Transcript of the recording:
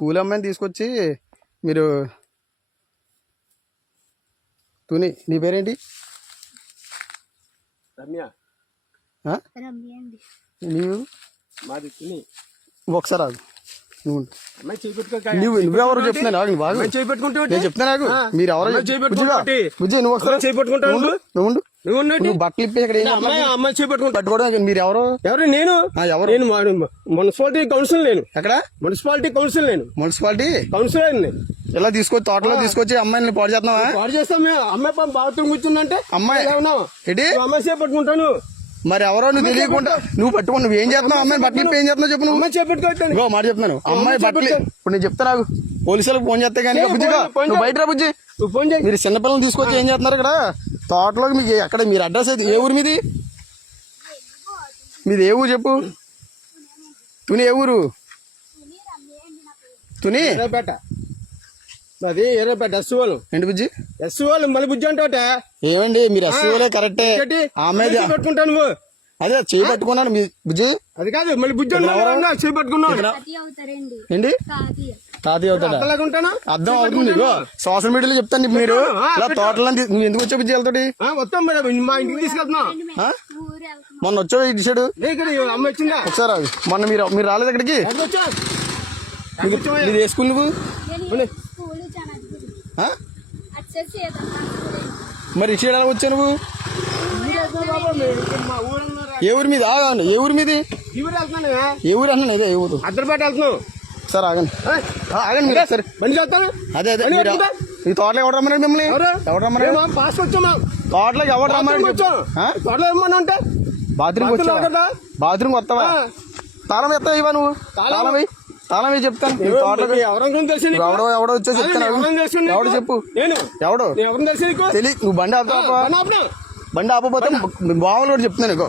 School అమ్మాయిని తీసుకొచ్చి మీరు తుని నీ పేరేంటి? రమ్య. నీవు? మాది తుని. ఒకసారి ఆగు. నువ్వెవరు చెప్తున్నా నేను చెప్తున్నా నాకు మీరు ఎవరో బుజ్జి నువ్వు ఒకసారి చేపట్టుకుంటావు. నువ్వు బట్టలు ఇప్పి ఇక్కడ అమ్మాయి చేపట్టుకుంటా పట్టుకోవడం మీరు ఎవరు? ఎవరు? నేను మున్సిపాలిటీ కౌన్సిల్. నేను ఎక్కడ? Municipality council. నేను మున్సిపాలిటీ కౌన్సిలర్. నేను ఎలా తీసుకొచ్చి తోటలో తీసుకొచ్చి అమ్మాయిని పాడు చేస్తున్నావా? పాడు చేస్తాం మేము. అమ్మాయి బాత్రూమ్ కూర్చుందంటే అమ్మాయి ఏంటి అమ్మాయి చేపట్టుకుంటాను. మరి ఎవరో నువ్వు తెలియకుండా నువ్వు పట్టుకుని నువ్వు ఏం చేస్తున్నావు? అమ్మాయి బట్టలు ఇప్పి ఏం చేస్తున్నావు చెప్పు. నువ్వు అమ్మాయి చేపట్టుకోవచ్చు. మాట చెప్తున్నాను. అమ్మాయి బట్టలు ఇప్పుడు నేను చెప్తా నాకు పోలీసులకు ఫోన్ చేస్తే కానీ బుజ్జిగా నువ్వు బయట రా బుజ్జి. మీరు చిన్నపిల్లలు తీసుకొచ్చి ఏం చేస్తున్నారు ఇక్కడ తోటలోకి? మీకు ఎక్కడ మీరు అడ్రస్ అయితే ఏ ఊరు మీది? మీది ఏ ఊరు చెప్పు. తుని ఏ ఊరు? తుని అది ఎర్రపేట ఎస్సీఓలు. ఏంటి బుజ్జి? ఎస్సీఓలు మళ్ళీ బుజ్జి అంటే ఏమండి మీరు ఎస్సీఓలే కరెక్టే. ఆమె పెట్టుకుంటాను నువ్వు అదే చేయి పట్టుకున్నాను మీ బుజ్జి. అది కాదు మళ్ళీ బుజ్జి చేయి పట్టుకున్నావు ఏంటి? తాతయ్య అవుతాడా? అర్థం అవుతుంది. సోషల్ మీడియాలో చెప్తాను మీరు ఇలా తోటలో నువ్వు ఎందుకు వచ్చావు బుజ్జి వెళ్తాడు? వస్తాం మేడం మా ఇంటికి తీసుకెళ్తున్నాం. మొన్న వచ్చావు ఈ డిసైడ్ అమ్మ వచ్చిందా? ఒకసారి మొన్న మీరు రాలేదు ఇక్కడికి? ఇది ఏ స్కూల్ నువ్వు? మరి ఇటు ఎలా వచ్చావు నువ్వు? ఏ ఊరి మీద? ఏ ఊరి మీది? ఏ ఊరు అన్నా ఇదే ఏ ఊరు? అద్దరిపేట వెళ్తున్నావు. సార్ ఆగండి ఆగండి మీరు సరే బండి చేస్తాను. అదే అదే ఈ తోటలోకి ఎవరు రమ్మన్నాడు మిమ్మల్ని? ఎవరు రమ్మన్నాడు? పాస్ వచ్చామా? తోటలోకి ఎవరు రమ్మన్నాడు? తోటలో ఏమన్నా అంటే బాత్రూమ్ వచ్చావా? బాత్రూమ్ వస్తావా? తాళం ఎత్తావు ఇవా నువ్వు? తాళం చెప్తాను. ఎవడో వచ్చా చెప్తాను. ఎవడు చెప్పు. ఎవడు తెలియదు. నువ్వు బండి ఆపుతావా? బండి ఆపపోతే బావులు కూడా చెప్తున్నాను.